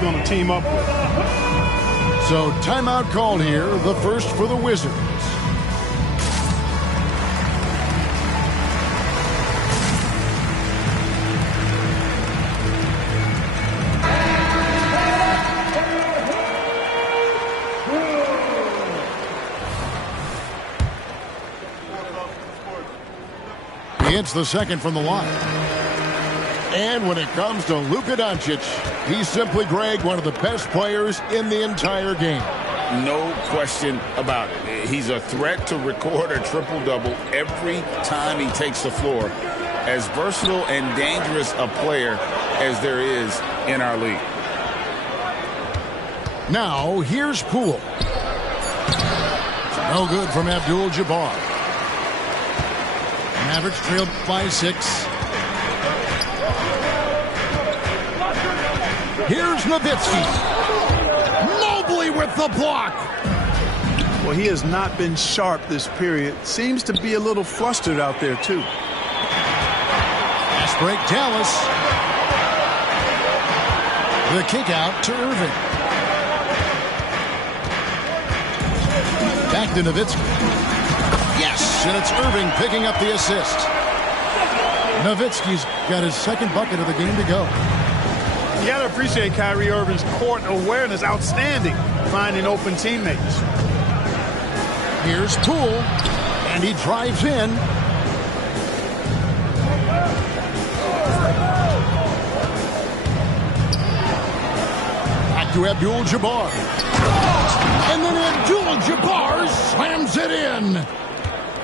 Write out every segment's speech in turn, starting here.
going to team up with. So timeout called here, the first for the Wizards. He hits the second from the line. And when it comes to Luka Doncic, he's simply, Greg, one of the best players in the entire game. No question about it. He's a threat to record a triple-double every time he takes the floor. As versatile and dangerous a player as there is in our league. Now, here's Poole. No good from Abdul-Jabbar. Mavericks trailed by 6. Here's Nowitzki. Mobley with the block. Well, he has not been sharp this period. Seems to be a little flustered out there, too. Fast break, Dallas. The kick out to Irving. Back to Nowitzki. Yes, and it's Irving picking up the assist. Nowitzki's got his second bucket of the game to go. You got to appreciate Kyrie Irving's court awareness. Outstanding, finding open teammates. Here's Poole, and he drives in. Back to Abdul-Jabbar. And then Abdul-Jabbar slams it in.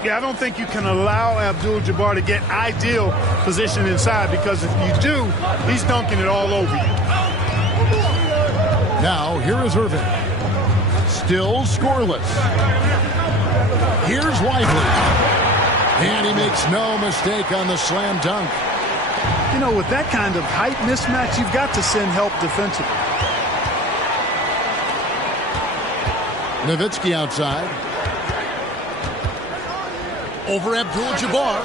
Yeah, I don't think you can allow Abdul-Jabbar to get ideal position inside, because if you do, he's dunking it all over you. Now, here is Irving. Still scoreless. Here's Lively. And he makes no mistake on the slam dunk. You know, with that kind of height mismatch, you've got to send help defensively. Nowitzki outside. Over Abdul-Jabbar.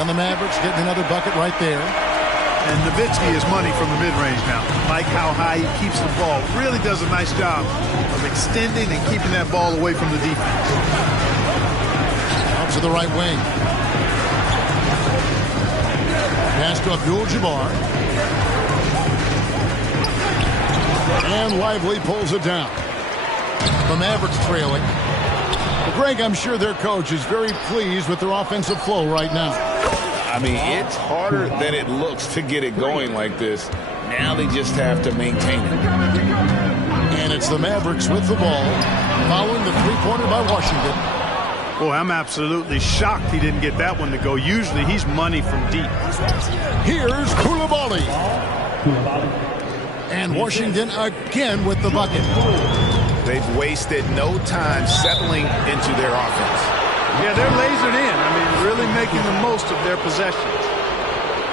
And the Mavericks getting another bucket right there. And Nowitzki is money from the mid-range now. Like how high he keeps the ball. Really does a nice job of extending and keeping that ball away from the defense. Out to the right wing. Pass to Abdul-Jabbar. And Lively pulls it down. The Mavericks trailing. Greg, I'm sure their coach is very pleased with their offensive flow right now. I mean, it's harder than it looks to get it going like this. Now they just have to maintain it. And it's the Mavericks with the ball, following the three-pointer by Washington. Boy, I'm absolutely shocked he didn't get that one to go. Usually he's money from deep. Here's Coulibaly. And Washington again with the bucket. They've wasted no time settling into their offense. Yeah, they're lasered in. I mean, really making the most of their possessions.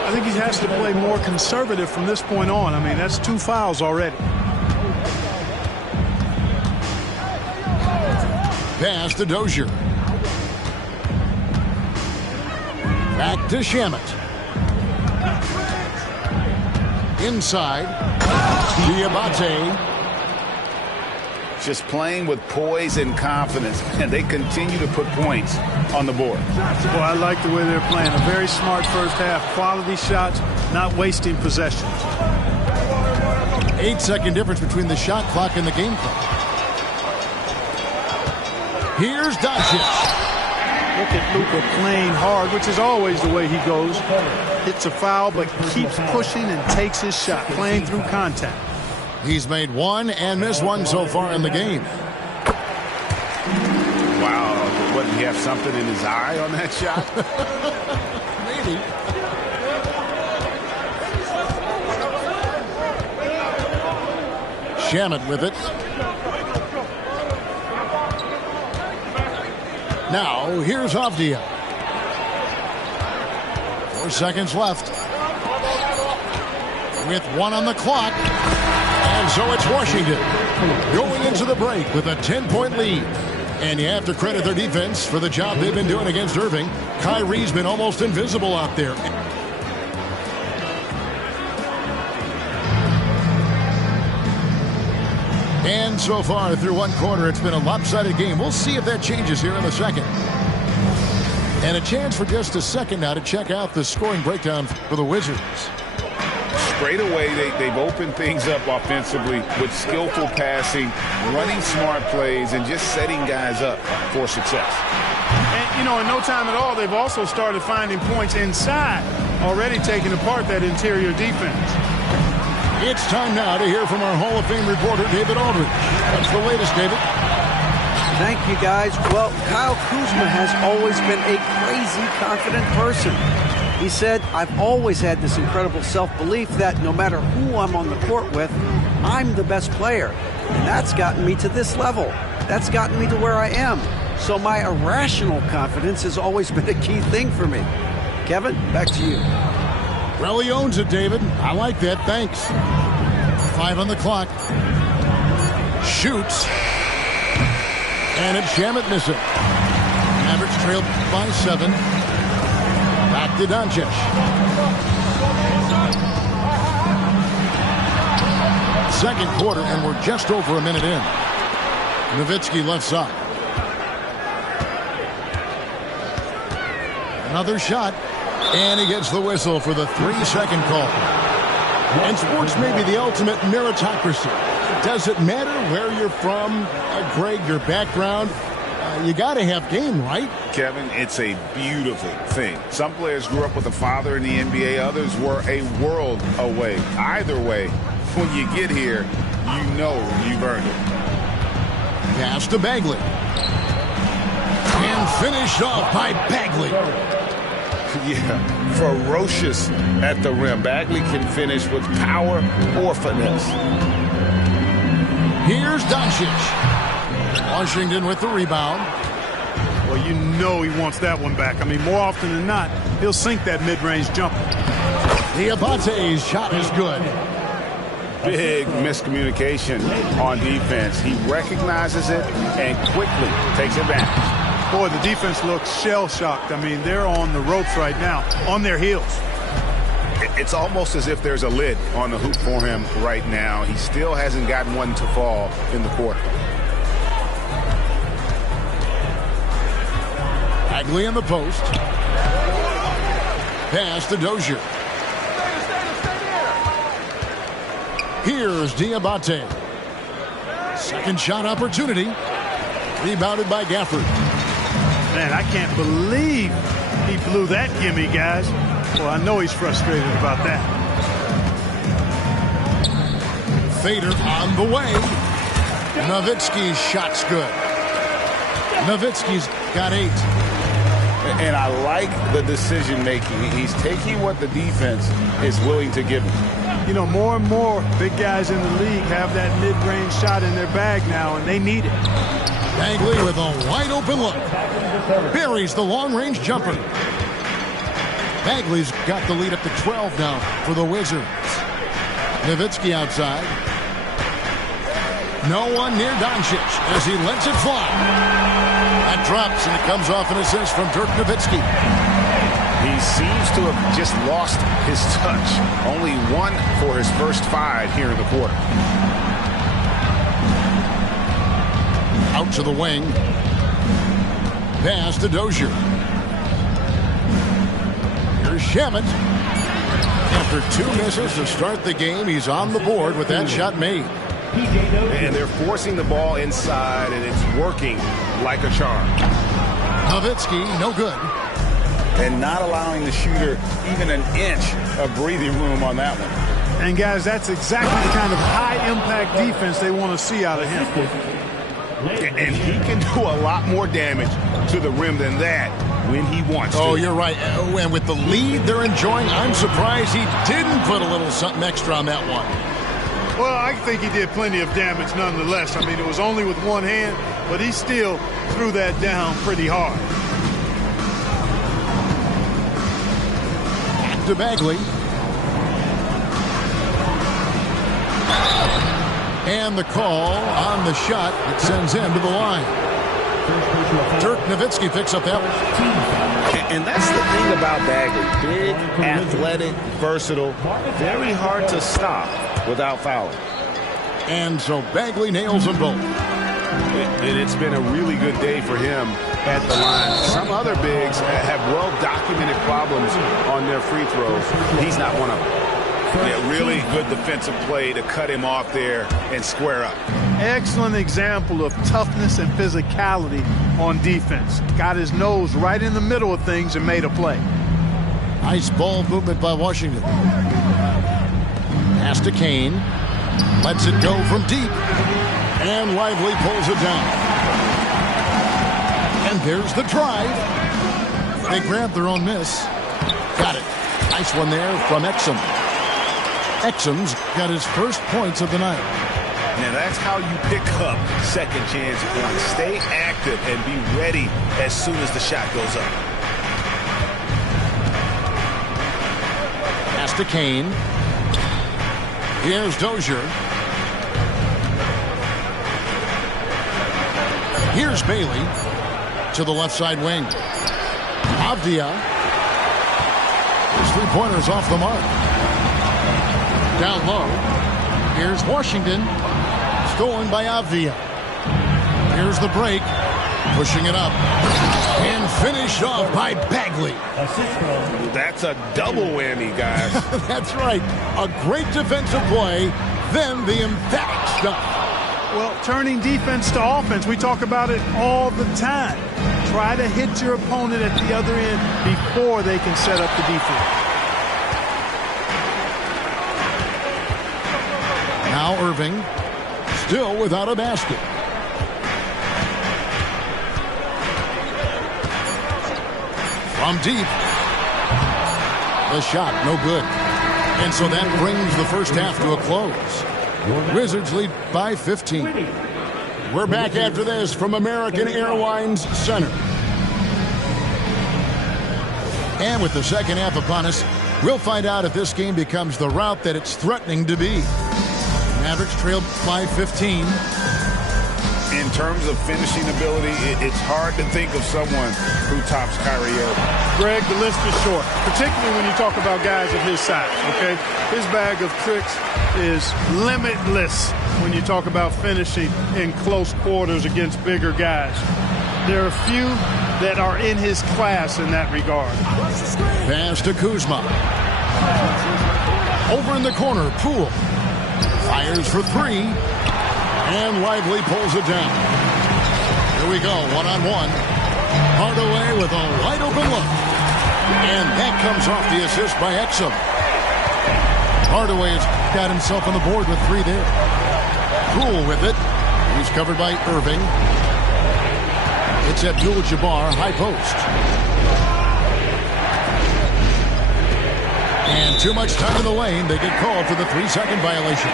I think he has to play more conservative from this point on. I mean, that's 2 fouls already. Pass to Dozier. Back to Shamet. Inside. Diabate. Just playing with poise and confidence, and they continue to put points on the board. Well, I like the way they're playing. A very smart first half. Quality shots, not wasting possessions. 8-second difference between the shot clock and the game clock. Here's Doncic. Look at Luka playing hard, which is always the way he goes. Hits a foul, but keeps pushing and takes his shot, playing through contact. He's made one and missed one so far in the game. Wow, what, did he have something in his eye on that shot? Maybe. Shamet with it. Now, here's Avdia. 4 seconds left. With 1 on the clock. And so it's Washington going into the break with a 10-point lead. And you have to credit their defense for the job they've been doing against Irving. Kyrie's been almost invisible out there. And so far through one quarter, it's been a lopsided game. We'll see if that changes here in the second. And a chance for just a second now to check out the scoring breakdown for the Wizards. Straight away, they've opened things up offensively with skillful passing, running smart plays, and just setting guys up for success. And, in no time at all, they've also started finding points inside, already taking apart that interior defense. It's time now to hear from our Hall of Fame reporter, David Aldridge. What's the latest, David? Thank you, guys. Well, Kyle Kuzma has always been a crazy confident person. He said, I've always had this incredible self-belief that no matter who I'm on the court with, I'm the best player. And that's gotten me to this level. That's gotten me to where I am. So my irrational confidence has always been a key thing for me. Kevin, back to you. Well, he owns it, David. I like that. Thanks. 5 on the clock. Shoots. And it's Shamet missing. Mavericks trailed by 7. Back to Doncic. Second quarter, and we're just over a minute in. Nowitzki left side. Another shot. And he gets the whistle for the 3-second call. And sports may be the ultimate meritocracy. Does it matter where you're from, Greg, your background? You got to have game, right? Kevin, it's a beautiful thing. Some players grew up with a father in the NBA. Others were a world away. Either way, when you get here, you know you've earned it. Pass to Bagley. And finished off by Bagley. Yeah, ferocious at the rim. Bagley can finish with power or finesse. Here's Doncic. Washington with the rebound. Well, you know he wants that one back. I mean, more often than not, he'll sink that mid-range jumper. Diabate's shot is good. Big miscommunication on defense. He recognizes it and quickly takes advantage. Boy, the defense looks shell-shocked. I mean, they're on the ropes right now, on their heels. It's almost as if there's a lid on the hoop for him right now. He still hasn't gotten one to fall in the quarter. Bagley in the post. Pass to Dozier. Here's Diabate. Second shot opportunity. Rebounded by Gafford. Man, I can't believe he blew that gimme, guys. Well, I know he's frustrated about that. Fader on the way. Nowitzki's shot's good. Nowitzki's got 8. And I like the decision-making. He's taking what the defense is willing to give him. More and more big guys in the league have that mid-range shot in their bag now, and they need it. Bagley with a wide-open look. Buries the long-range jumper. Bagley's got the lead up to 12 now for the Wizards. Nowitzki outside. No one near Doncic as he lets it fly. That drops, and it comes off an assist from Dirk Nowitzki. He seems to have just lost his touch. Only 1 for his first 5 here in the quarter. Out to the wing. Pass to Dozier. Here's Shamet. After 2 misses to start the game, he's on the board with that shot made. And they're forcing the ball inside, and it's working like a charm. Nowitzki, no good. And not allowing the shooter even an inch of breathing room on that one. And, guys, that's exactly the kind of high-impact defense they want to see out of him. And he can do a lot more damage to the rim than that when he wants to. Oh, you're right. And with the lead they're enjoying, I'm surprised he didn't put a little something extra on that one. Well, I think he did plenty of damage nonetheless. I mean, it was only with one hand, but he still threw that down pretty hard. Back to Bagley. And the call on the shot that sends him to the line. Dirk Nowitzki picks up that one. And that's the thing about Bagley. Big, athletic, versatile, very hard to stop without fouling. And so Bagley nails them both. And it's been a really good day for him at the line. Some other bigs have well-documented problems on their free throws. He's not one of them. Yeah, really good defensive play to cut him off there and square up. Excellent example of toughness and physicality on defense. Got his nose right in the middle of things and made a play. Nice ball movement by Washington. Pass to Kane. Lets it go from deep. And Lively pulls it down. And there's the drive. They grab their own miss. Got it. Nice one there from Exum. Exum's got his first points of the night. Now that's how you pick up second chance points. Stay active and be ready as soon as the shot goes up. Pass to Kane. Here's Dozier. Here's Bailey to the left side wing. Avdia. His three-pointers off the mark. Down low. Here's Washington. Stolen by Avdia. Here's the break. Pushing it up. And finished off by Bagley. That's a double whammy, guys. That's right. A great defensive play, then the emphatic stuff. Well, turning defense to offense, we talk about it all the time. Try to hit your opponent at the other end before they can set up the defense. Now Irving, still without a basket. From deep. The shot, no good. And so that brings the first half to a close. Wizards lead by 15. We're back after this from American Airlines Center. And with the second half upon us, we'll find out if this game becomes the route that it's threatening to be. Mavericks trailed by 15. In terms of finishing ability, it's hard to think of someone who tops Kyrie Irving. Greg, the list is short, particularly when you talk about guys of his size, okay? His bag of tricks is limitless when you talk about finishing in close quarters against bigger guys. There are few that are in his class in that regard. Pass to Kuzma. Over in the corner, Poole. Fires for three. And Lively pulls it down. Here we go, one-on-one. Hardaway with a wide-open look. And that comes off the assist by Exum. Hardaway has got himself on the board with three there. Poole with it. He's covered by Irving. It's Abdul-Jabbar, high post. And too much time in the lane. They get called for the 3-second violation.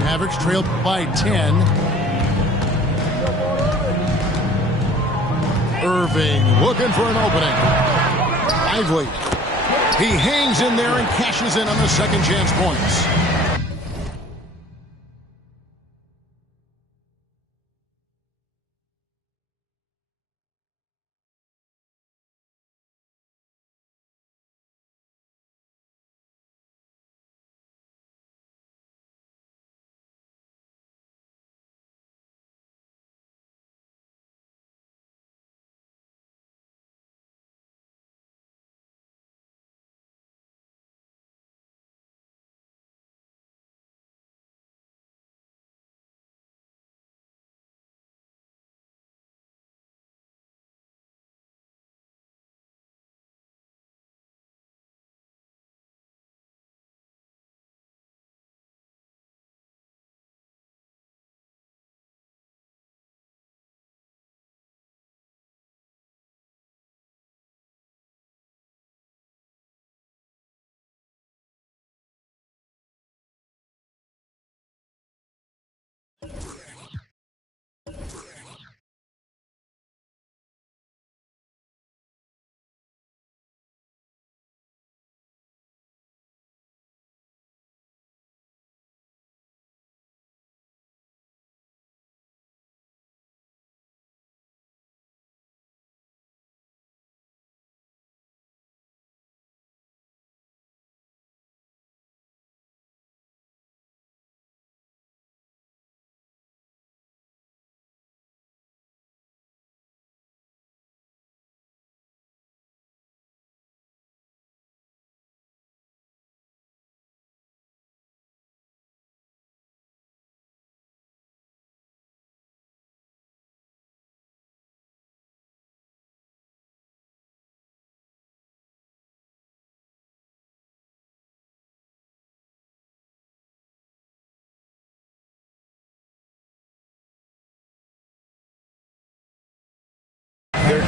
Mavericks trailed by 10. Irving looking for an opening. Lively. He hangs in there and cashes in on the second chance points.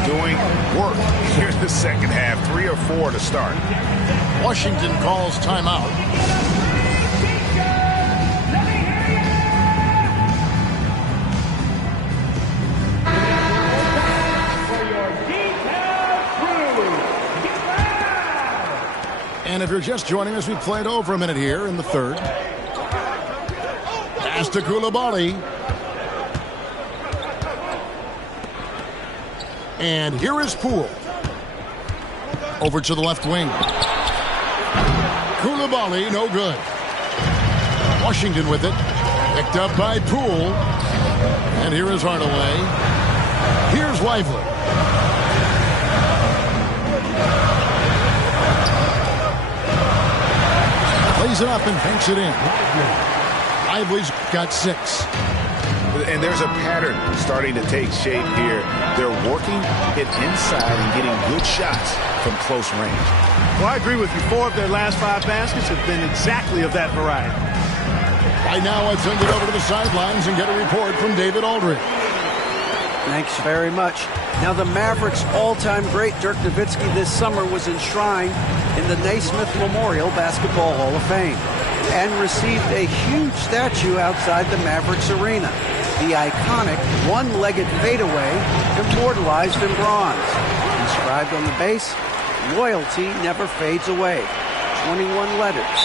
doing work here in the second half. 3 or 4 to start. Washington calls timeout. And if you're just joining us, we played over a minute here in the third. Pass to Coulibaly. And here is Poole. Over to the left wing. Coulibaly, no good. Washington with it. Picked up by Poole. And here is Hardaway. Here's Lively. Plays it up and banks it in. Lively's got 6. And there's a pattern starting to take shape here. They're working it inside and getting good shots from close range. Well, I agree with you. 4 of their last 5 baskets have been exactly of that variety. Right now, I send it over to the sidelines and get a report from David Aldridge. Thanks very much. Now, the Mavericks' all-time great Dirk Nowitzki this summer was enshrined in the Naismith Memorial Basketball Hall of Fame and received a huge statue outside the Mavericks arena. The iconic one-legged fadeaway immortalized in bronze. Inscribed on the base, loyalty never fades away. 21 letters,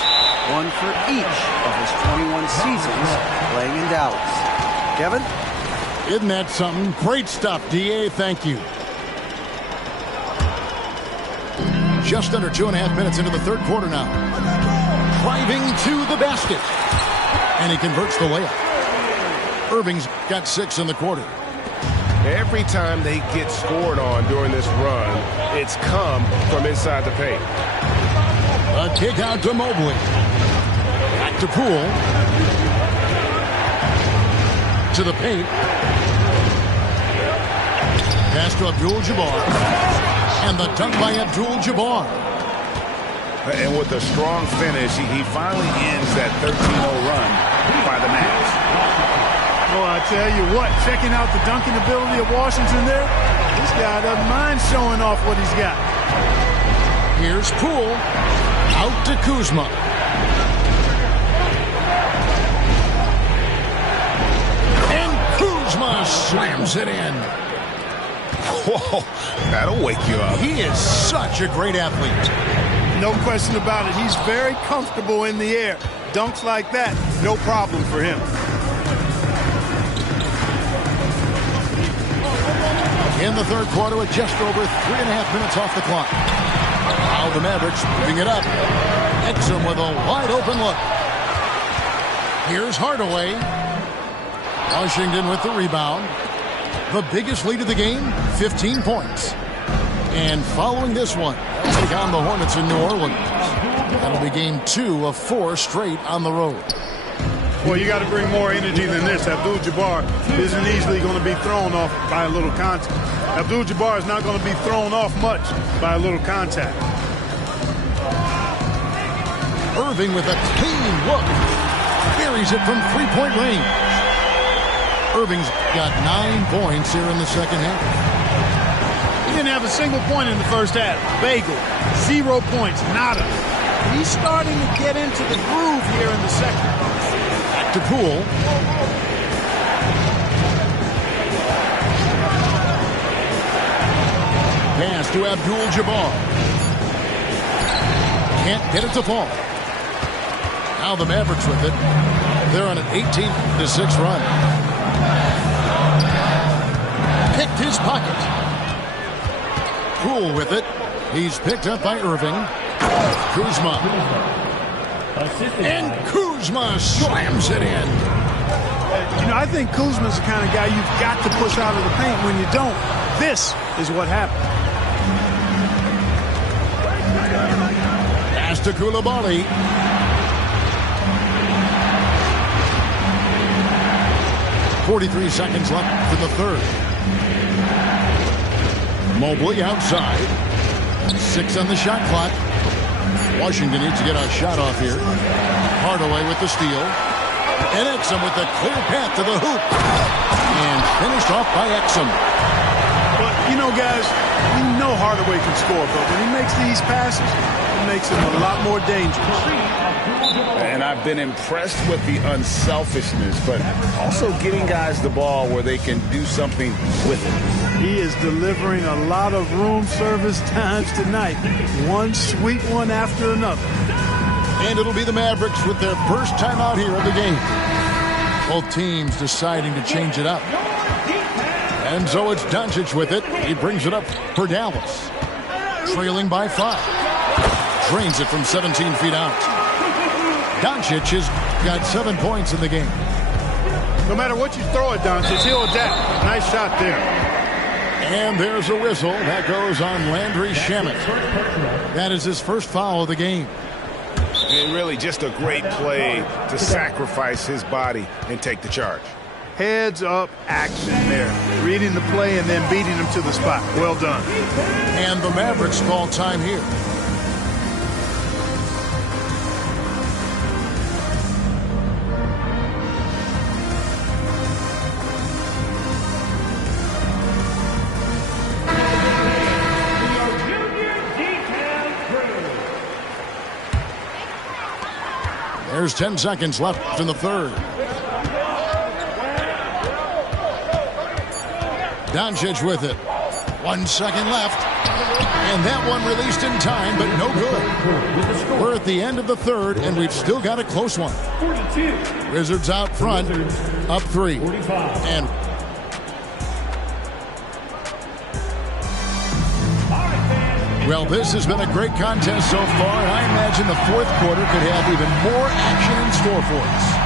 one for each of his 21 seasons playing in Dallas. Kevin? Isn't that something? Great stuff, D.A. Thank you. Just under 2.5 minutes into the third quarter now. Driving to the basket. And he converts the layup. Irving's got 6 in the quarter. Every time they get scored on during this run, it's come from inside the paint. A kick out to Mobley. Back to Poole. To the paint. Pass to Abdul-Jabbar. And the dunk by Abdul-Jabbar. And with a strong finish, he finally ends that 13-0 run by the Mavs. Oh, I tell you what, checking out the dunking ability of Washington there, this guy doesn't mind showing off what he's got. Here's Poole. Out to Kuzma. And Kuzma slams it in. Whoa, that'll wake you up. He is such a great athlete. No question about it. He's very comfortable in the air. Dunks like that, no problem for him. In the third quarter with just over 3.5 minutes off the clock. Now the Mavericks moving it up. Exum with a wide open look. Here's Hardaway. Washington with the rebound. The biggest lead of the game, 15 points. And following this one, they'll take on the Hornets in New Orleans. That'll be game 2 of 4 straight on the road. Well, you got to bring more energy than this. Abdul-Jabbar isn't easily going to be thrown off by a little contact. Abdul-Jabbar is not going to be thrown off much by a little contact. Irving with a clean look. Buries it from three-point range. Irving's got 9 points here in the second half. He didn't have a single point in the first half. Bagel, 0 points, nada. He's starting to get into the groove here in the second. Back to Poole. Pass to Abdul-Jabbar. Can't get it to fall. Now the Mavericks with it. They're on an 18-6 run. Picked his pocket. Poole with it. He's picked up by Irving. Kuzma. And Kuzma slams it in. You know, I think Kuzma's the kind of guy you've got to push out of the paint. When you don't, this is what happens. Pass to Coulibaly. .43 seconds left for the third. Mobley outside. 6 on the shot clock. Washington needs to get a shot off here. Hardaway with the steal. And Exum with the clear path to the hoop. And finished off by Exum. But, you know, guys, we know Hardaway can score, but when he makes these passes, it makes him a lot more dangerous. And I've been impressed with the unselfishness, but also getting guys the ball where they can do something with it. He is delivering a lot of room service times tonight. One sweet one after another. And it'll be the Mavericks with their first timeout here of the game. Both teams deciding to change it up. And so it's Doncic with it. He brings it up for Dallas. Trailing by 5. Drains it from 17 feet out. Doncic has got 7 points in the game. No matter what you throw at Doncic, he'll adapt. Nice shot there. And there's a whistle. That goes on Landry Shamet. That is his first foul of the game. And really just a great play to sacrifice his body and take the charge. Heads up action there. Reading the play and then beating him to the spot. Well done. And the Mavericks call time here. There's 10 seconds left in the third. Doncic with it. 1 second left. And that one released in time, but no good. We're at the end of the third, and we've still got a close one. Wizards out front, up 3. And well, this has been a great contest so far, and I imagine the fourth quarter could have even more action in store for us.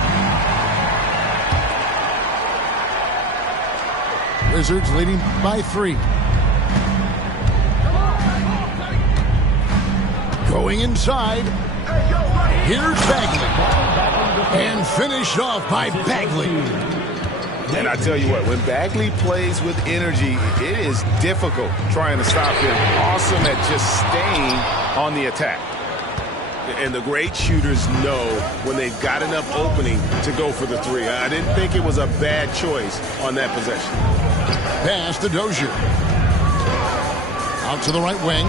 Wizards leading by 3. Going inside. Here's Bagley. And finished off by Bagley. And I tell you what, when Bagley plays with energy, it is difficult trying to stop him. Awesome at just staying on the attack. And the great shooters know when they've got enough opening to go for the 3. I didn't think it was a bad choice on that possession. Pass to Dozier. Out to the right wing.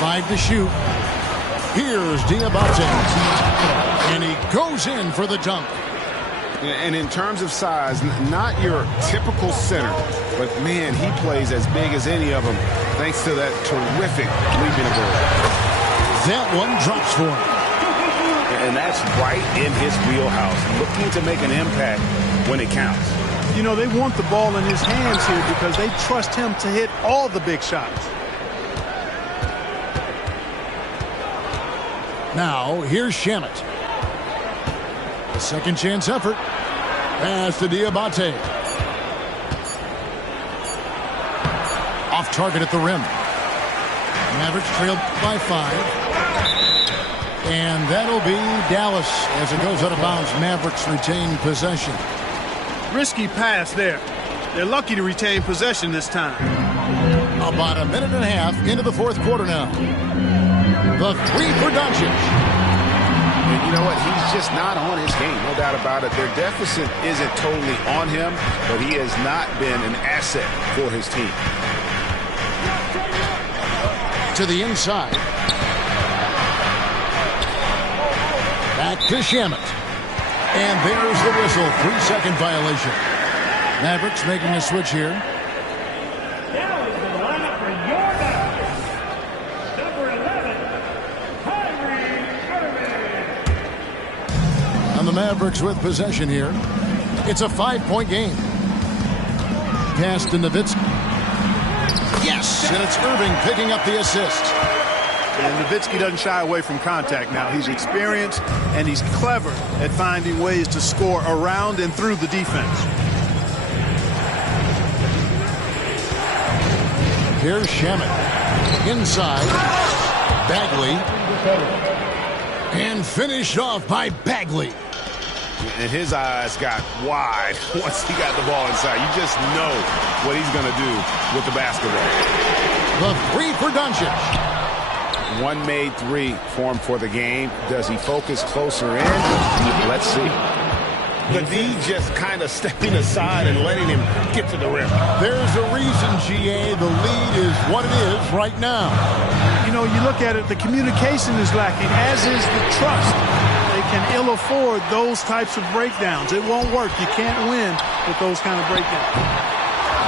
5 to shoot. Here's Diabate. And he goes in for the dunk. And in terms of size, not your typical center, but man, he plays as big as any of them thanks to that terrific leaping ability. That one drops for him. And that's right in his wheelhouse, looking to make an impact when it counts. You know, they want the ball in his hands here because they trust him to hit all the big shots. Now, here's Shamet. A second chance effort. Pass to Diabate. Off target at the rim. Mavericks trailed by 5. And that'll be Dallas as it goes out of bounds. Mavericks retain possession. Risky pass there. They're lucky to retain possession this time. About a minute and a half into the fourth quarter now. The 3 for Doncic. And you know what? He's just not on his game, no doubt about it. Their deficit isn't totally on him, but he has not been an asset for his team. To the inside. Back to Shamet. And there's the whistle. 3-second violation. Mavericks making a switch here. And the Mavericks with possession here. It's a 5-point game. Pass to Nowitzki. Yes, and it's Irving picking up the assist. And Nowitzki doesn't shy away from contact now. He's experienced and he's clever at finding ways to score around and through the defense. Here's Shamet. Inside. Bagley. And finished off by Bagley. And his eyes got wide once he got the ball inside. You just know what he's going to do with the basketball. The 3 for Doncic. One made 3 for him for the game. Does he focus closer in? Let's see. The D just kind of stepping aside and letting him get to the rim. There's a reason, GA, the lead is what it is right now. You know, you look at it, the communication is lacking, as is the trust. They can ill afford those types of breakdowns. It won't work. You can't win with those kind of breakdowns.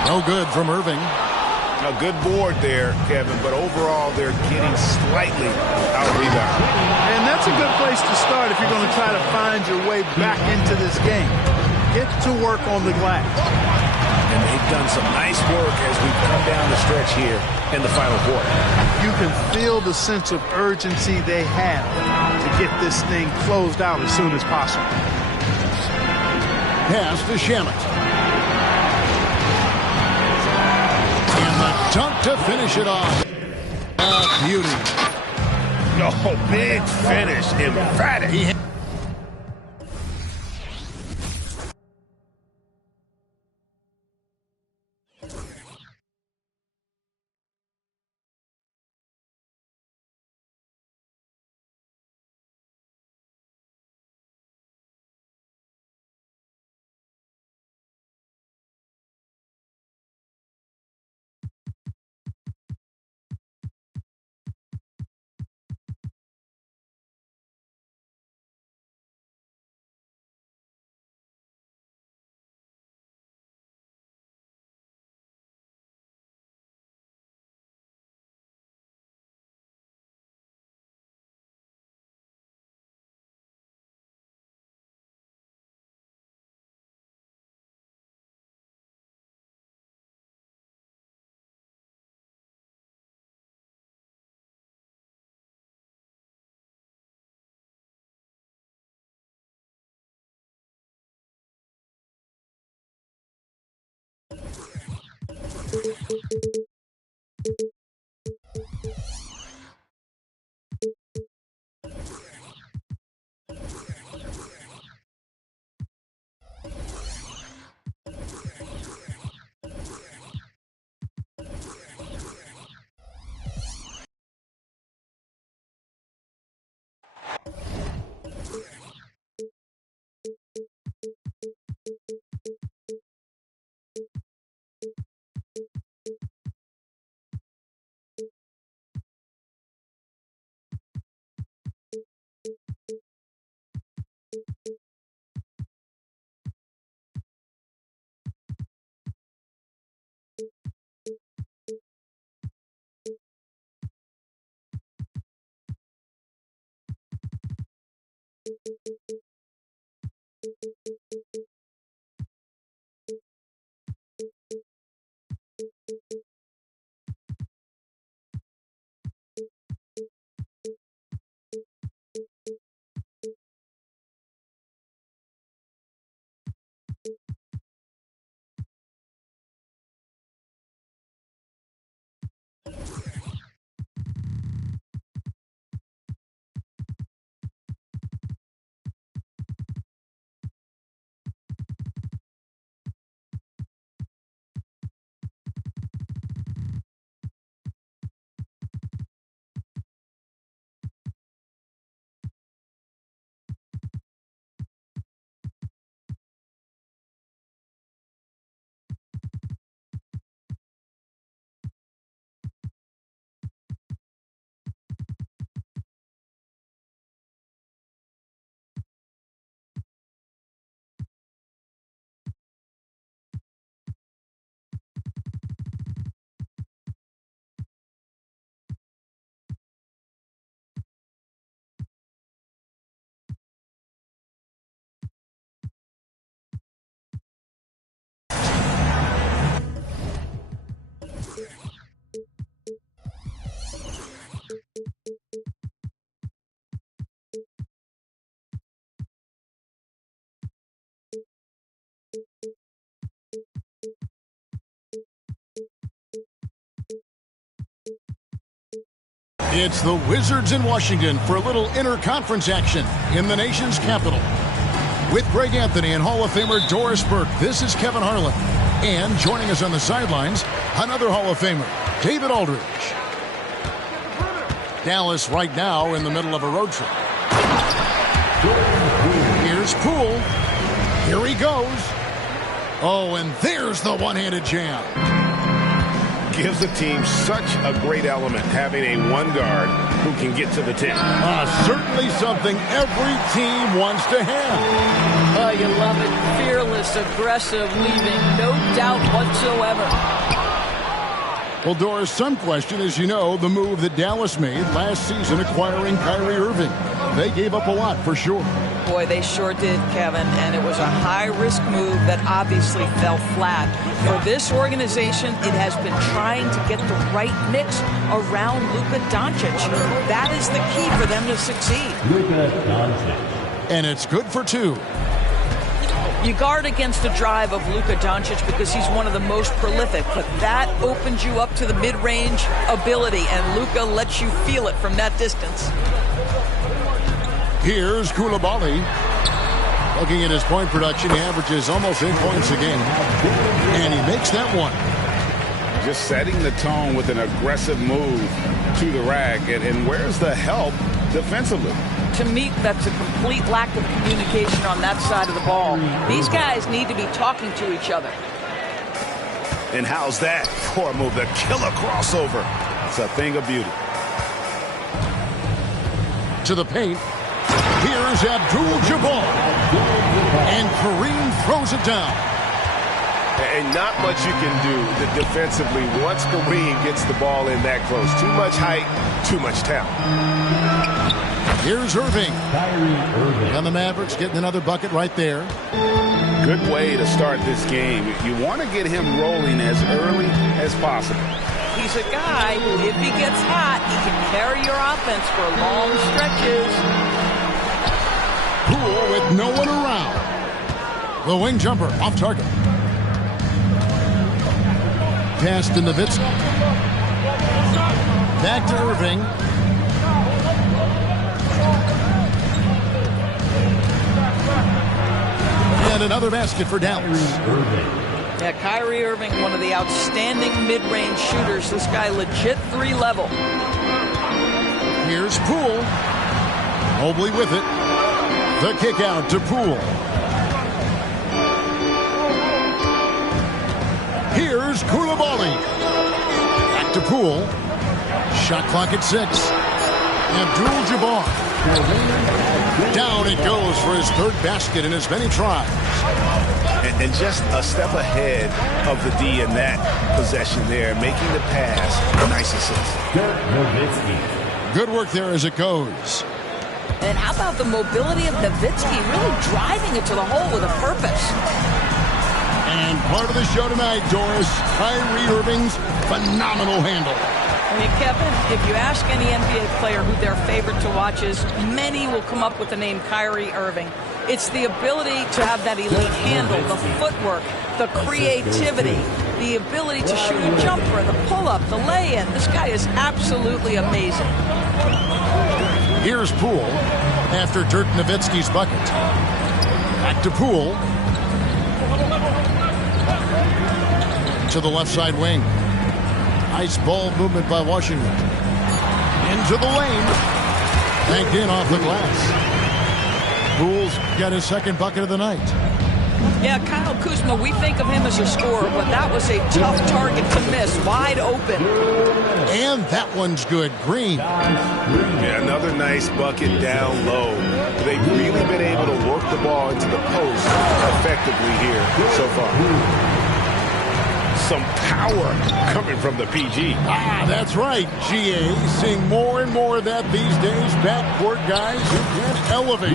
No good from Irving. A good board there, Kevin, but overall they're getting slightly out-rebounded. And that's a good place to start if you're going to try to find your way back into this game. Get to work on the glass. And they've done some nice work as we've come down the stretch here in the final quarter. You can feel the sense of urgency they have to get this thing closed out as soon as possible. Pass to Shamet. And the dunk to finish it off. A beauty. Oh, big finish. Emphatic. It's the Wizards in Washington for a little interconference action in the nation's capital. With Greg Anthony and Hall of Famer Doris Burke, this is Kevin Harlan. And joining us on the sidelines, another Hall of Famer, David Aldridge. Dallas right now in the middle of a road trip. Here's Poole. Here he goes. Oh, and there's the one-handed jam. Gives the team such a great element having a one guard who can get to the 10. Certainly something every team wants to have. Oh, you love it. Fearless, aggressive, leaving no doubt whatsoever. Well, Doris, some question, as you know, the move that Dallas made last season acquiring Kyrie Irving. They gave up a lot for sure. Boy, they sure did, Kevin, and it was a high-risk move that obviously fell flat. For this organization, it has been trying to get the right mix around Luka Doncic. That is the key for them to succeed. Luka Doncic. And it's good for two. You guard against the drive of Luka Doncic because he's one of the most prolific, but that opens you up to the mid-range ability, and Luka lets you feel it from that distance. Here's Coulibaly. Looking at his point production, he averages almost 8 points a game. And he makes that one. Just setting the tone with an aggressive move to the rack. And where's the help defensively? To me, that's a complete lack of communication on that side of the ball. These guys need to be talking to each other. And how's that for a move? The killer crossover. It's a thing of beauty. To the paint. Here's Abdul-Jabbar. And Kareem throws it down. And not much you can do defensively once Kareem gets the ball in that close. Too much height, too much talent. Here's Irving. Kyrie Irving. And the Mavericks getting another bucket right there. Good way to start this game. You want to get him rolling as early as possible. He's a guy who, if he gets hot, he can carry your offense for long stretches. Poole with no one around. The wing jumper off target. Pass to Nowitzki. Back to Irving. And another basket for Dallas. Yeah, Kyrie Irving, one of the outstanding mid-range shooters. This guy legit 3-level. Here's Poole. Mobley with it. The kick out to Poole. Here's Coulibaly. Back to Poole. Shot clock at 6. Abdul-Jabbar. Down it goes for his third basket in as many tries. And just a step ahead of the D in that possession there, making the pass. A nice assist. Dirk Nowitzki. Good work there as it goes. And how about the mobility of Nowitzki, really driving it to the hole with a purpose. And part of the show tonight, Doris, Kyrie Irving's phenomenal handle. I mean, Kevin, if you ask any NBA player who their favorite to watch is, many will come up with the name Kyrie Irving. It's the ability to have that elite handle, the footwork, the creativity, the ability to shoot a jumper, the pull-up, the lay-in. This guy is absolutely amazing. Here's Poole after Dirk Nowitzki's bucket. Back to Poole. To the left side wing. Nice ball movement by Washington. Into the lane. Banked in off the glass. Poole's got his second bucket of the night. Yeah, Kyle Kuzma, we think of him as a scorer, but that was a tough target to miss. Wide open. And that one's good. Green. Yeah, another nice bucket down low. They've really been able to work the ball into the post effectively here so far. Some power coming from the PG. That's right, GA. Seeing more and more of that these days. Backcourt guys who can elevate.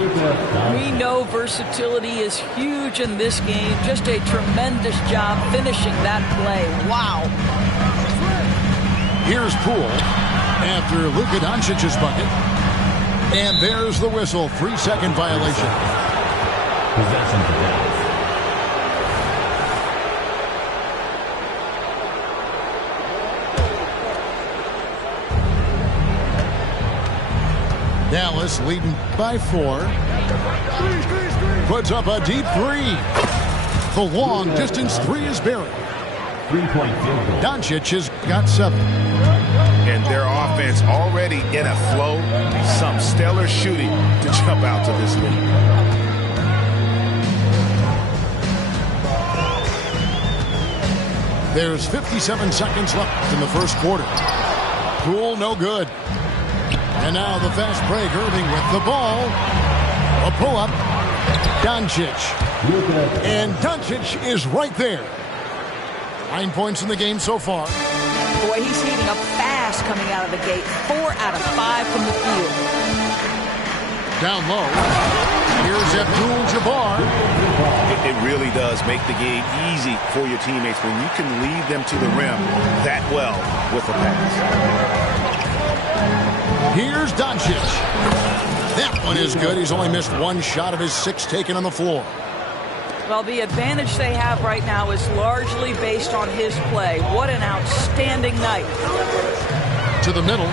We know versatility is huge in this game. Just a tremendous job finishing that play. Wow. Here's Poole after Luka Doncic's bucket. And there's the whistle. 3-second violation. Possession to Dallas. Dallas leading by 4. Puts up a deep 3. The long distance 3 is buried. 3-point field goal. Doncic has got 7. And their offense already in a flow. Some stellar shooting to jump out to this lead. There's 57 seconds left in the first quarter. Poole, no good. And now the fast break. Irving with the ball. A pull-up. Doncic. And Doncic is right there. 9 points in the game so far. Boy, he's heating up fast coming out of the gate. 4 out of 5 from the field. Down low. Here's Abdul-Jabbar. It really does make the game easy for your teammates when you can lead them to the rim that well with a pass. Here's Doncic. That one is good. He's only missed one shot of his 6 taken on the floor. Well, the advantage they have right now is largely based on his play. What an outstanding night. To the middle.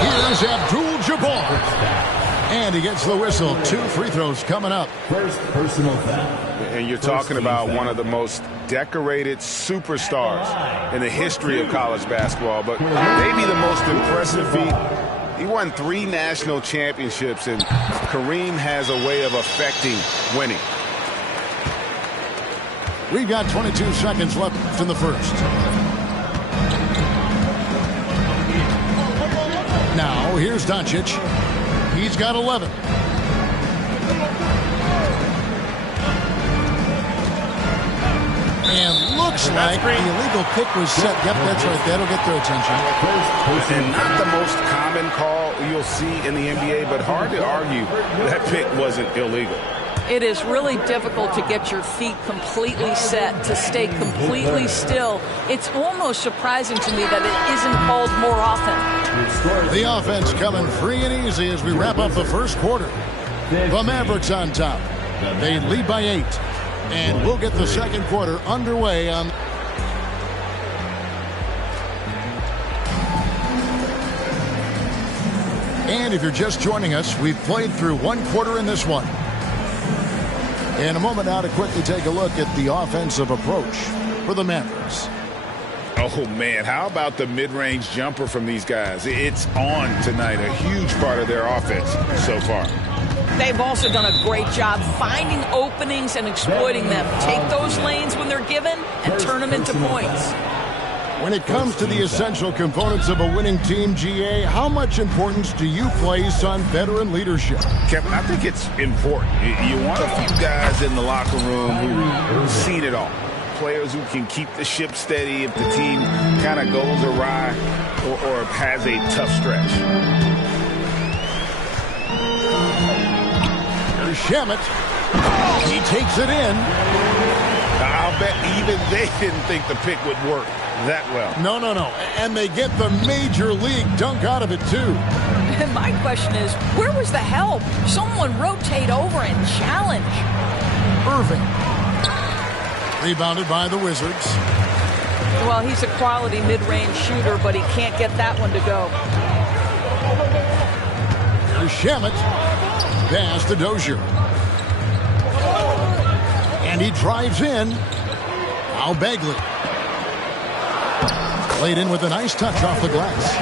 Here's Abdul-Jabbar. And he gets the whistle. 2 free throws coming up. First personal foul. And you're talking about one of the most decorated superstars in the history of college basketball, but maybe the most impressive feat. He won 3 national championships, and Kareem has a way of affecting winning. We've got 22 seconds left in the first. Now, here's Doncic. He's got 11. And looks like the illegal pick was set. Yep, that's right. That'll get their attention. And not the most common call you'll see in the NBA, but hard to argue that pick wasn't illegal. It is really difficult to get your feet completely set, to stay completely still. It's almost surprising to me that it isn't called more often. The offense coming free and easy as we wrap up the first quarter. The Mavericks on top. They lead by 8. And we'll get the second quarter underway on... And if you're just joining us, we've played through 1 quarter in this one. In a moment now to quickly take a look at the offensive approach for the Mavericks. Oh, man, how about the mid-range jumper from these guys? It's on tonight, a huge part of their offense so far. They've also done a great job finding openings and exploiting them. Take those lanes when they're given and turn them into points. When it comes to the essential components of a winning team, GA, how much importance do you place on veteran leadership? Kevin, I think it's important. You want a few guys in the locker room who've seen it all. Players who can keep the ship steady if the team kind of goes awry or has a tough stretch. Here's Shamet. He takes it in. I'll bet even they didn't think the pick would work that well. No. And they get the major league dunk out of it, too. And my question is, where was the help? Someone rotate over and challenge. Irving. Rebounded by the Wizards. Well, he's a quality mid-range shooter, but he can't get that one to go. Here's Shamet. Pass to Dozier. And he drives in. Now Bagley. Laid in with a nice touch off the glass.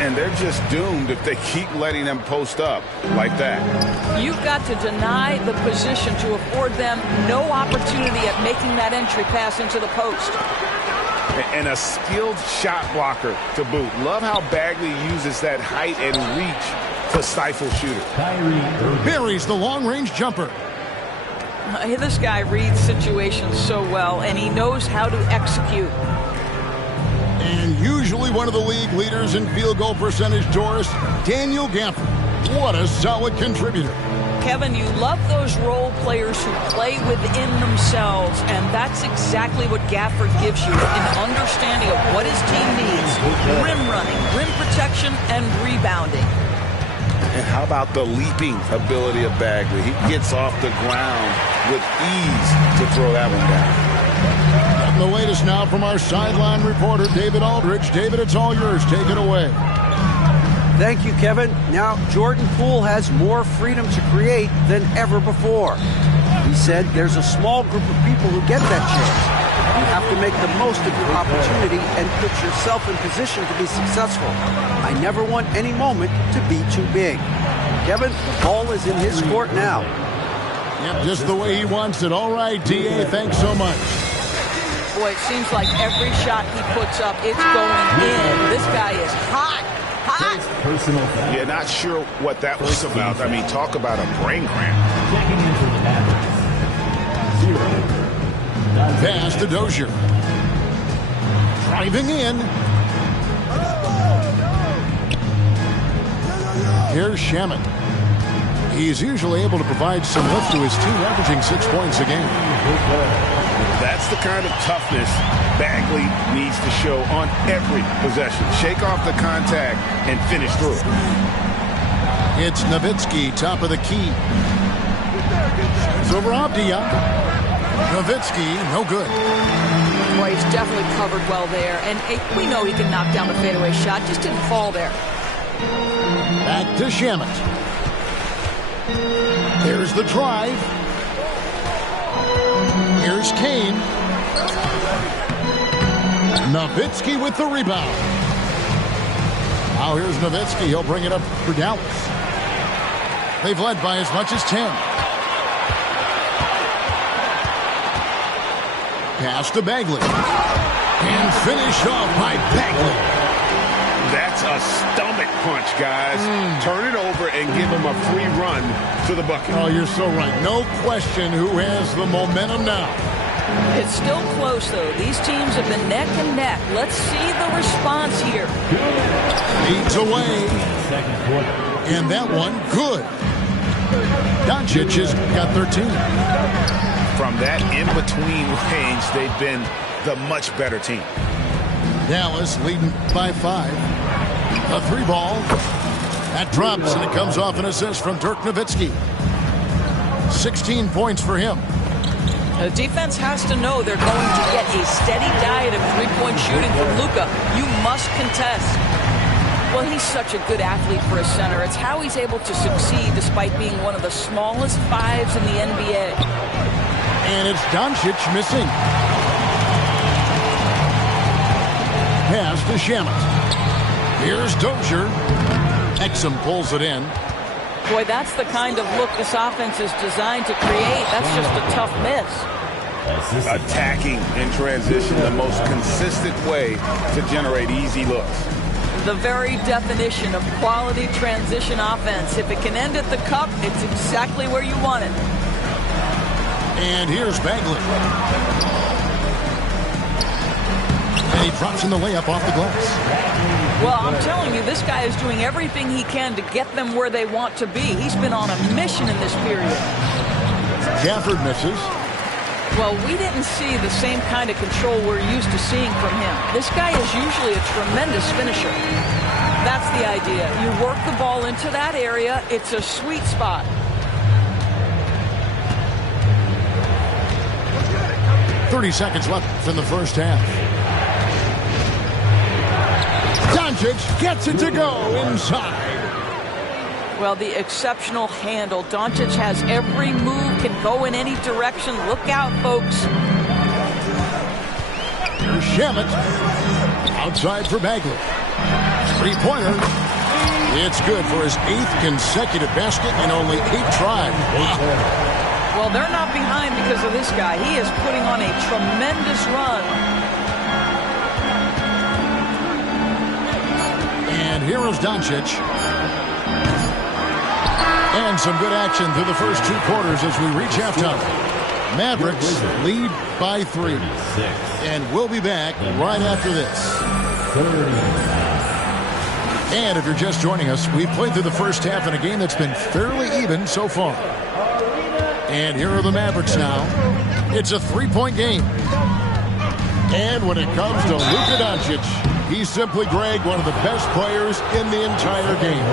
And they're just doomed if they keep letting them post up like that. You've got to deny the position to afford them no opportunity at making that entry pass into the post. And a skilled shot blocker to boot. Love how Bagley uses that height and reach to stifle shooters. Buries the long-range jumper. This guy reads situations so well, and he knows how to execute. And usually one of the league leaders in field goal percentage, Doris, Daniel Gafford. What a solid contributor. Kevin, you love those role players who play within themselves, and that's exactly what Gafford gives you, an understanding of what his team needs. Rim running, rim protection, and rebounding. And how about the leaping ability of Bagley? He gets off the ground with ease to throw that one down. The latest now from our sideline reporter, David Aldridge. David, it's all yours. Take it away. Thank you, Kevin. Now, Jordan Poole has more freedom to create than ever before. He said there's a small group of people who get that chance. You have to make the most of your opportunity and put yourself in position to be successful. I never want any moment to be too big. Kevin, the ball is in his court now. Yep, just the way he wants it. All right, D.A., thanks so much. Boy, it seems like every shot he puts up, it's going in. This guy is hot. Hot. Personal foul. Yeah, not sure what that was about. I mean, talk about a brain cramp. Checking into the Mavericks. 0. Pass to Dozier. Driving in. Here's Shamet. He's usually able to provide some lift to his team, averaging 6 points a game. That's the kind of toughness Bagley needs to show on every possession. Shake off the contact and finish through it. It's Nowitzki, top of the key. It's over Avdia. Nowitzki, no good. Boy, he's definitely covered well there. And we know he can knock down the fadeaway shot. Just didn't fall there. Back to Shamet. There's the drive. Here's Kane. Nowitzki with the rebound. Now here's Nowitzki. He'll bring it up for Dallas. They've led by as much as 10. Pass to Bagley. And finished off by Bagley. That's a stomach punch, guys. Turn it over and give him a free run to the bucket. Oh, you're so right. No question who has the momentum now. It's still close, though. These teams have been neck and neck. Let's see the response here. Leads away. Second quarter. And that one, good. Doncic has got 13. From that in-between range, they've been the much better team. Dallas leading by 5. A 3 ball. That drops, and it comes off an assist from Dirk Nowitzki. 16 points for him. The defense has to know they're going to get a steady diet of three-point shooting from Luka. You must contest. Well, he's such a good athlete for a center. It's how he's able to succeed despite being one of the smallest fives in the NBA. And it's Doncic missing. Pass to Shamet. Here's Dozier. Exum pulls it in. Boy, that's the kind of look this offense is designed to create. That's just a tough miss. Attacking in transition, the most consistent way to generate easy looks. The very definition of quality transition offense. If it can end at the cup, it's exactly where you want it. And here's Bagley. And he drops in the layup off the glass. Well, I'm telling you, this guy is doing everything he can to get them where they want to be. He's been on a mission in this period. Gafford misses. Well, we didn't see the same kind of control we're used to seeing from him. This guy is usually a tremendous finisher. That's the idea. You work the ball into that area. It's a sweet spot. .30 seconds left in the first half. Doncic gets it to go inside. Well, the exceptional handle. Doncic has every move, can go in any direction. Look out, folks. Here's Shamet. Outside for Bagley. Three-pointer. It's good for his 8th consecutive basket in only 8 tries. Wow. Well, they're not behind because of this guy. He is putting on a tremendous run. And here is Doncic. And some good action through the first 2 quarters as we reach halftime. Mavericks lead by 3. And we'll be back right after this. And if you're just joining us, we've played through the first half in a game that's been fairly even so far. And here are the Mavericks now. It's a 3-point game. And when it comes to Luka Doncic, he's simply, Greg, one of the best players in the entire game.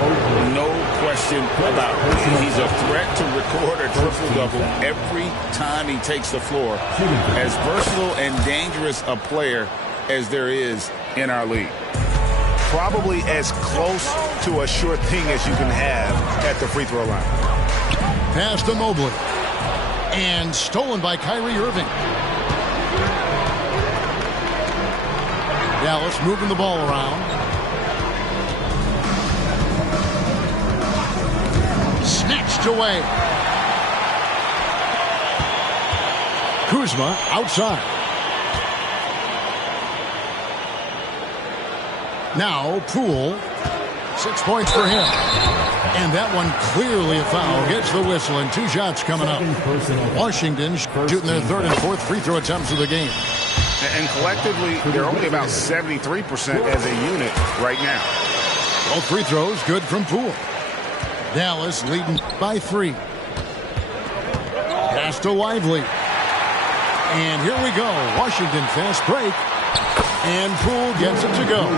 No question about it. He's a threat to record a triple-double every time he takes the floor. As versatile and dangerous a player as there is in our league. Probably as close to a sure thing as you can have at the free throw line. Pass to Mobley. And stolen by Kyrie Irving. Dallas moving the ball around. Snatched away. Kuzma outside. Now, Poole. 6 points for him. And that one clearly a foul. Gets the whistle, and 2 shots coming up. Washington shooting their third and fourth free throw attempts of the game. And collectively, they're only about 73% as a unit right now. Both free throws good from Poole. Dallas leading by 3. Pass to Lively. And here we go. Washington fast break. And Poole gets it to go.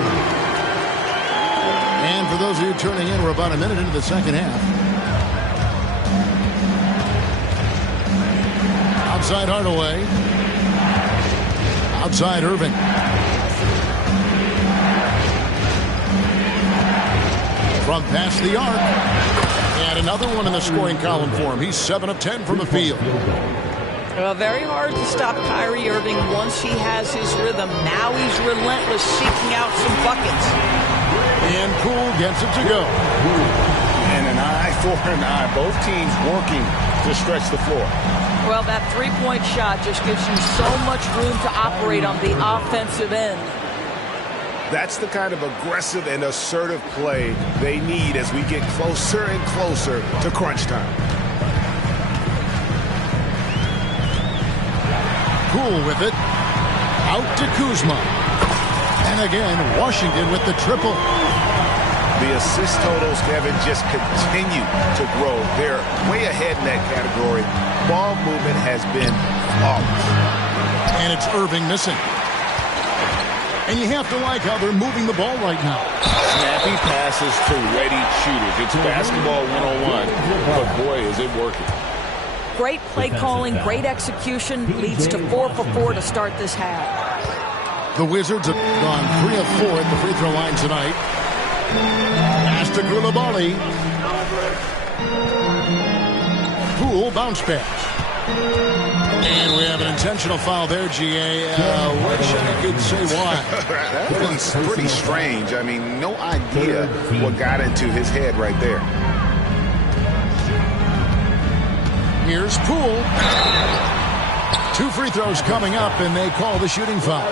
And for those of you tuning in, we're about a minute into the second half. Outside Hardaway. Outside Irving. From past the arc. And another one in the scoring column for him. He's 7 of 10 from the field. Well, very hard to stop Kyrie Irving once he has his rhythm. Now he's relentless, seeking out some buckets. And Poole gets it to go. And an eye for an eye. Both teams working to stretch the floor. Well, that three-point shot just gives you so much room to operate on the offensive end. That's the kind of aggressive and assertive play they need as we get closer and closer to crunch time. Poole with it. Out to Kuzma. And again, Washington with the triple. The assist totals, Kevin, just continue to grow. They're way ahead in that category. Ball movement has been flawless. And it's Irving missing. And you have to like how they're moving the ball right now. Snappy passes to ready shooters. It's basketball 101, but boy, is it working. Great play calling, great execution, leads to 4 for 4 to start this half. The Wizards have gone 3 of 4 at the free throw line tonight. Pass to Coulibaly. Poole bounce pass. And we have an intentional foul there, GA. Wish I could say why. That one's pretty strange. I mean, no idea what got into his head right there. Here's Poole. 2 free throws coming up, and they call the shooting foul.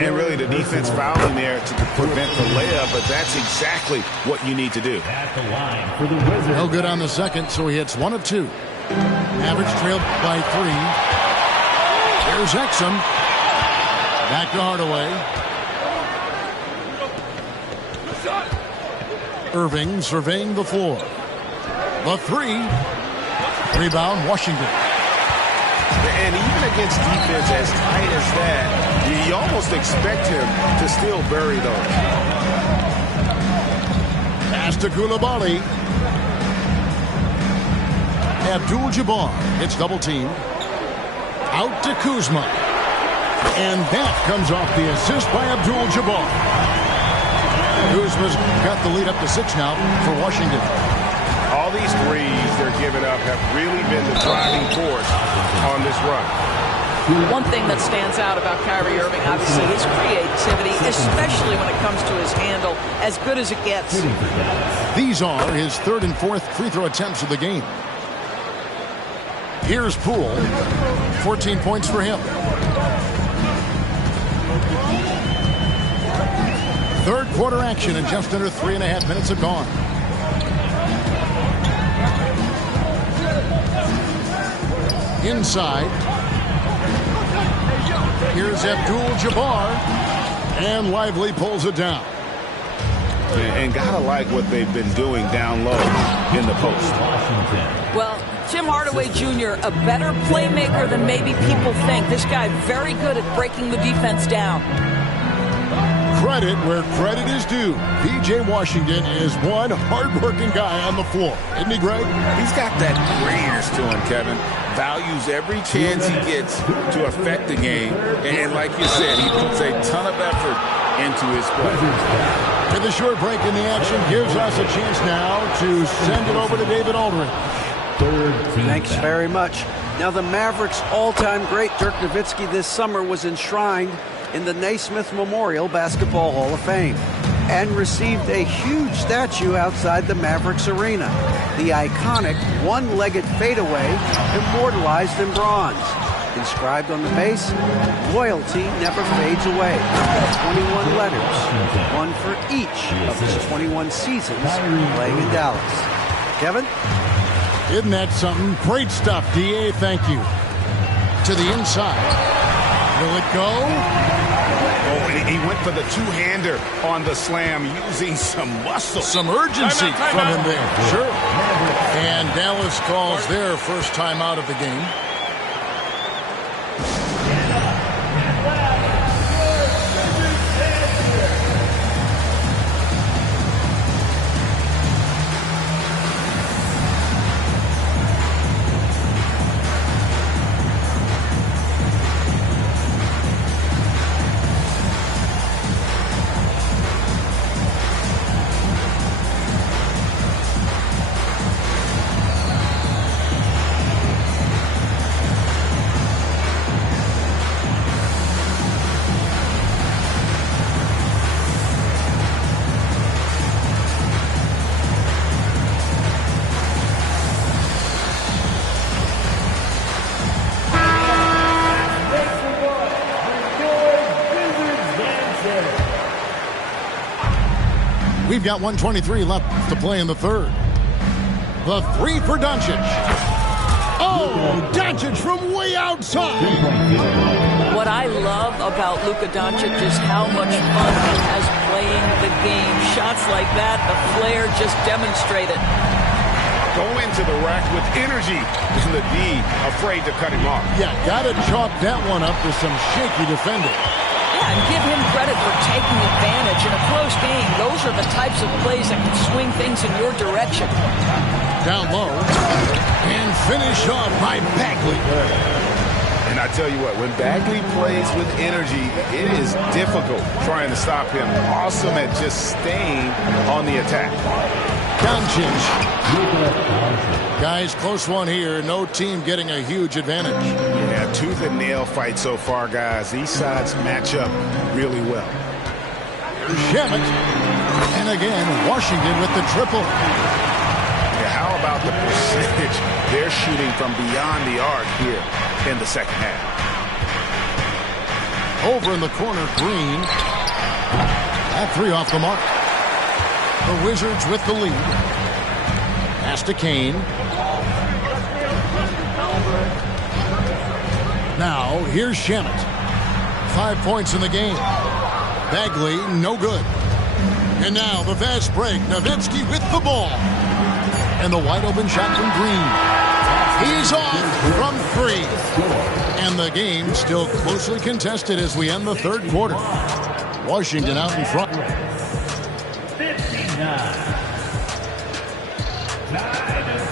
And really the defense fouling there to prevent the layup, but that's exactly what you need to do. At the line for the Wizards. No good on the second, so he hits 1 of 2. Average trailed by 3. Here's Exum. Back to Hardaway. Irving surveying the floor. The 3. Rebound, Washington. And even against defense as tight as that, you almost expect him to still bury those. Pass to Coulibaly. Abdul-Jabbar gets double teamed. Out to Kuzma. And that comes off the assist by Abdul-Jabbar. Kuzma's got the lead up to 6 now for Washington. All these threes they're giving up have really been the driving force on this run. One thing that stands out about Kyrie Irving, obviously, his creativity, especially when it comes to his handle, as good as it gets. These are his 3rd and 4th free throw attempts of the game. Here's Poole. 14 points for him. 3rd quarter action, and just under 3.5 minutes have gone. Inside. Here's Abdul-Jabbar. And Lively pulls it down. And gotta like what they've been doing down low in the post. Well, Tim Hardaway Jr., a better playmaker than maybe people think. This guy very good at breaking the defense down. Credit where credit is due. P.J. Washington is one hard-working guy on the floor. Isn't he, Greg? He's got that grittiness to him, Kevin. Values every chance he gets to affect the game. And like you said, he puts a ton of effort into his play. And the short break in the action gives us a chance now to send it over to David Aldridge. Thanks very much. Now, the Mavericks' all-time great Dirk Nowitzki this summer was enshrined in the Naismith Memorial Basketball Hall of Fame and received a huge statue outside the Mavericks arena. The iconic one-legged fadeaway immortalized in bronze. inscribed on the base, loyalty never fades away. 21 letters, one for each of his 21 seasons playing in Dallas. Kevin? Isn't that something? Great stuff, D.A. Thank you. To the inside. Will it go? Oh, and he went for the two-hander on the slam using some muscle. Some urgency from him there. Sure. And Dallas calls their first time out of the game. We've got 1:23 left to play in the third. The three for Doncic. Oh, Doncic from way outside. What I love about Luka Doncic is how much fun he has playing the game. Shots like that, the flair just demonstrated. Go into the rack with energy. The D afraid to cut him off. Yeah, got to chalk that one up with some shaky defending. And give him credit for taking advantage in a close game. Those are the types of plays that can swing things in your direction. Down low. And finished off by Bagley. And I tell you what, when Bagley plays with energy, it is difficult trying to stop him. Awesome at just staying on the attack. Doncic. Guys, close one here. No team getting a huge advantage. Yeah, tooth and nail fight so far, guys. These sides match up really well. Shamet. And again, Washington with the triple. Yeah, how about the percentage they're shooting from beyond the arc here in the second half? Over in the corner, Green. That three off the mark. The Wizards with the lead. Pass to Kane. Now, here's Shamet. 5 points in the game. Bagley, no good. And now the fast break. Nowitzki with the ball. And the wide open shot from Green. He's off from three. And the game still closely contested as we end the third quarter. Washington out in front.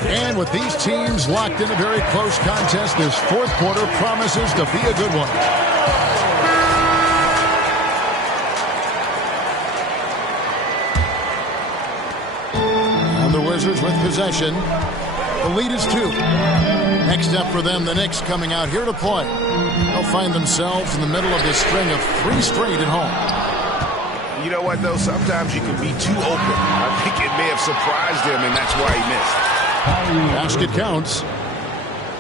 And with these teams locked in a very close contest, this fourth quarter promises to be a good one. And the Wizards with possession. The lead is 2. Next up for them, the Knicks coming out here to play. They'll find themselves in the middle of this string of 3 straight at home. You know what, though? Sometimes you can be too open. I think it may have surprised him, and that's why he missed. Basket counts.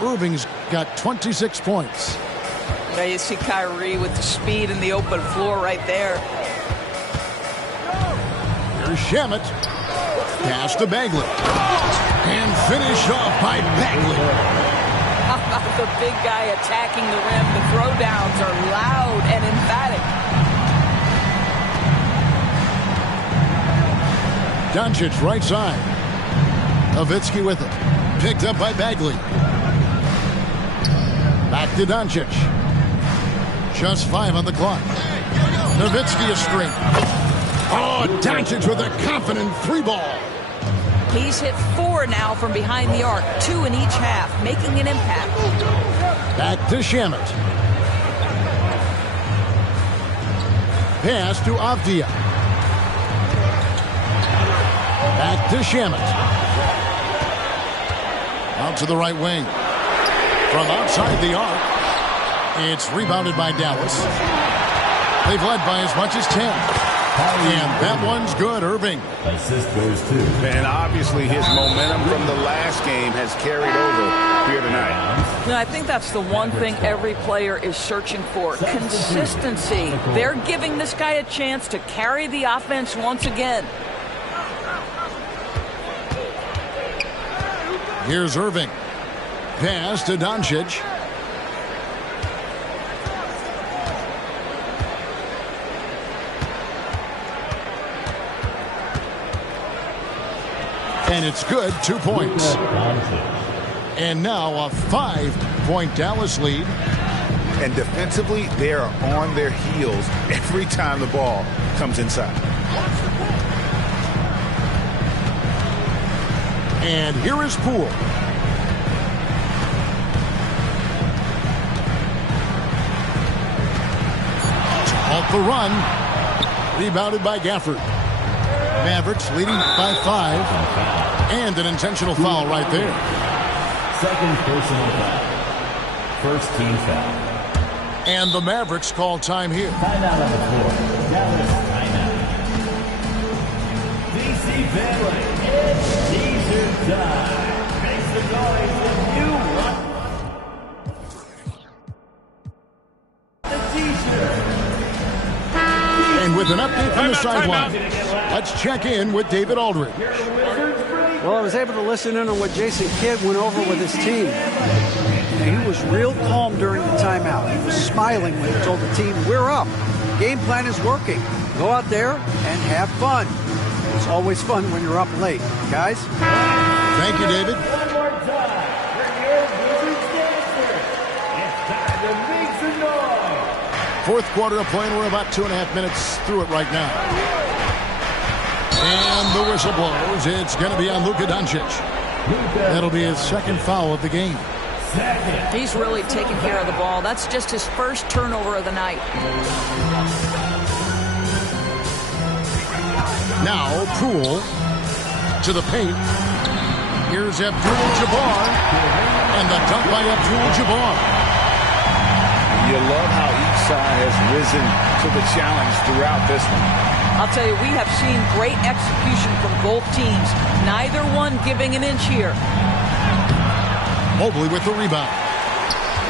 Irving's got 26 points. Now you see Kyrie with the speed and the open floor right there. Here's Shamet. Pass to Bagley. And finish off by Bagley. How about the big guy attacking the rim? The throwdowns are loud and emphatic. Doncic right side. Nowitzki with it. Picked up by Bagley. Back to Doncic. Just 5 on the clock. Nowitzki a screen. Oh, Doncic with a confident 3 ball. He's hit 4 now from behind the arc. 2 in each half, making an impact. Back to Shamet. Pass to Avdia. Back to Shamet. Out to the right wing. From outside the arc. It's rebounded by Dallas. They've led by as much as 10. And that one's good, Irving. Assist goes to. And obviously his momentum from the last game has carried over here tonight. I think that's the one thing every player is searching for, consistency. They're giving this guy a chance to carry the offense once again. Here's Irving. Pass to Doncic. And it's good, 2 points. And now a 5-point Dallas lead. And defensively, they are on their heels every time the ball comes inside. And here is Poole. Off the run. Rebounded by Gafford. Mavericks leading by 5. And an intentional foul right there. Second personal foul. First team foul. And the Mavericks call time here. Timeout on the floor. Dallas timeout. DC Family. It's T-shirt time. Makes the noise when you want the T-shirt. And with an update from the sideline, let's check in with David Aldridge. Well, I was able to listen in on what Jason Kidd went over with his team. And he was real calm during the timeout. He was smiling when he told the team, we're up. Game plan is working. Go out there and have fun. It's always fun when you're up late. Guys? Thank you, David. One more time for your Wizards dancer. It's time to make some noise. Fourth quarter of play, and we're about 2.5 minutes through it right now. And the whistle blows. It's going to be on Luka Doncic. That'll be his second foul of the game. He's really taking care of the ball. That's just his first turnover of the night. Now Poole to the paint. Here's Abdul-Jabbar. And the dunk by Abdul-Jabbar. You love how each side has risen to the challenge throughout this one. I'll tell you, we have seen great execution from both teams. Neither one giving an inch here. Mobley with the rebound.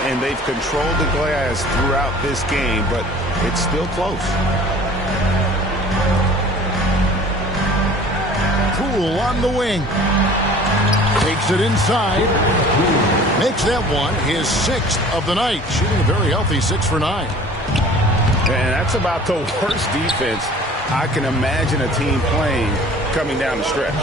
And they've controlled the glass throughout this game, but it's still close. Poole on the wing. Takes it inside. Makes that one his 6th of the night. Shooting a very healthy 6 for 9. And that's about the worst defense I can imagine a team playing coming down the stretch.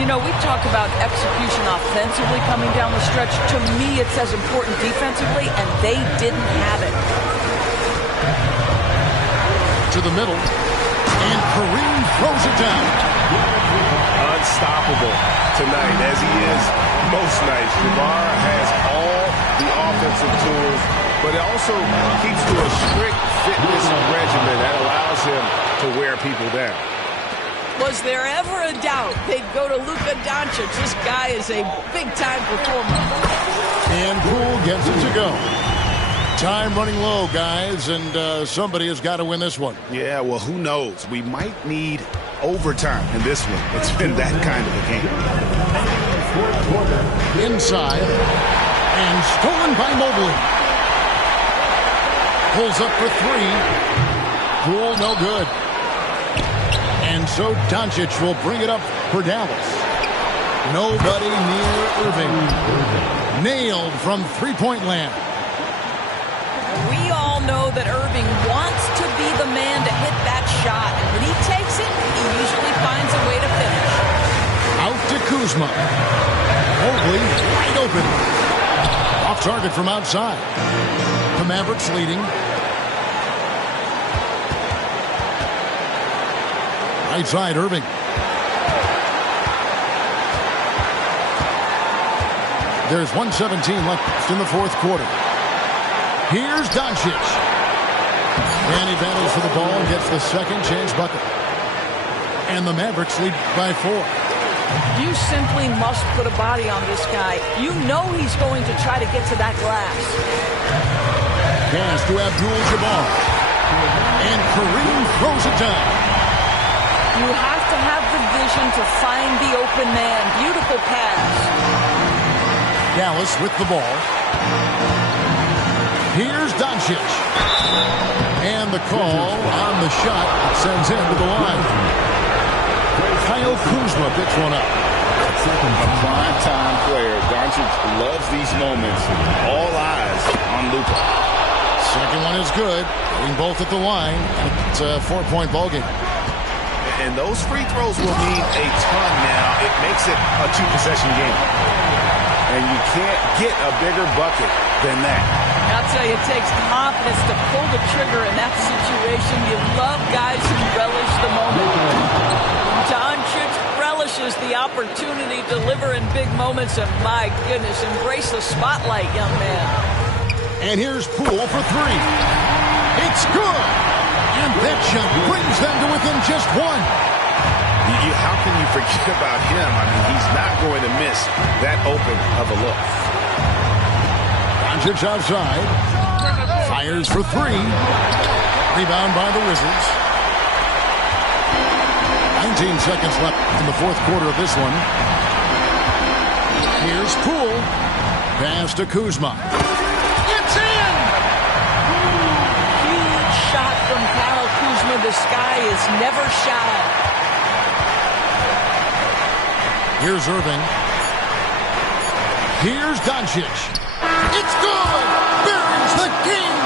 You know, we talk about execution offensively coming down the stretch. To me, it's as important defensively, and they didn't have it. To the middle. And Kareem throws it down. Unstoppable tonight, as he is most nights. Jabbar has all the offensive tools, but it also keeps to a strict fitness regimen that allows him to wear people down. Was there ever a doubt they'd go to Luka Doncic? This guy is a big-time performer. And Poole gets it to go. Time running low, guys, and somebody has got to win this one. Yeah, well, who knows? We might need overtime in this one. It's been that kind of a game. Inside. And stolen by Mobley. Pulls up for 3. Poole, no good. And so Doncic will bring it up for Dallas. Nobody near Irving. Nailed from three-point land. We all know that Irving wants to be the man to hit that shot. And when he takes it, he usually finds a way to finish. Out to Kuzma. Mobley wide open. Off target from outside. The Mavericks leading. Right side, Irving. There's 1:17 left in the fourth quarter. Here's Doncic. And he battles for the ball and gets the second chance bucket. And the Mavericks lead by 4. You simply must put a body on this guy. You know he's going to try to get to that glass. Pass to Abdul-Jabbar. And Kareem throws it down. You have to have the vision to find the open man. Beautiful pass. Dallas with the ball. Here's Doncic. And the call on the shot sends him to the line. Kyle Kuzma picks one up. A prime-time player. Doncic loves these moments. All eyes on Luka. Second one is good. Getting both at the line. It's a 4-point ballgame. And those free throws will mean a ton now. It makes it a 2-possession game. And you can't get a bigger bucket than that. I'll tell you, it takes confidence to pull the trigger in that situation. You love guys who relish the moment. Doncic relishes the opportunity to deliver in big moments, and my goodness, embrace the spotlight, young man. And here's Poole for three. It's good! And that shot brings them to within just one. How can you forget about him? I mean, he's not going to miss that open of a look. Doncic outside. Fires for three. Rebound by the Wizards. 19 seconds left in the fourth quarter of this one. Here's Poole. Pass to Kuzma. It's in! Huge shot from Kyle Kuzma. The sky is never shy. Here's Irving. Here's Doncic. It's good! Buries the game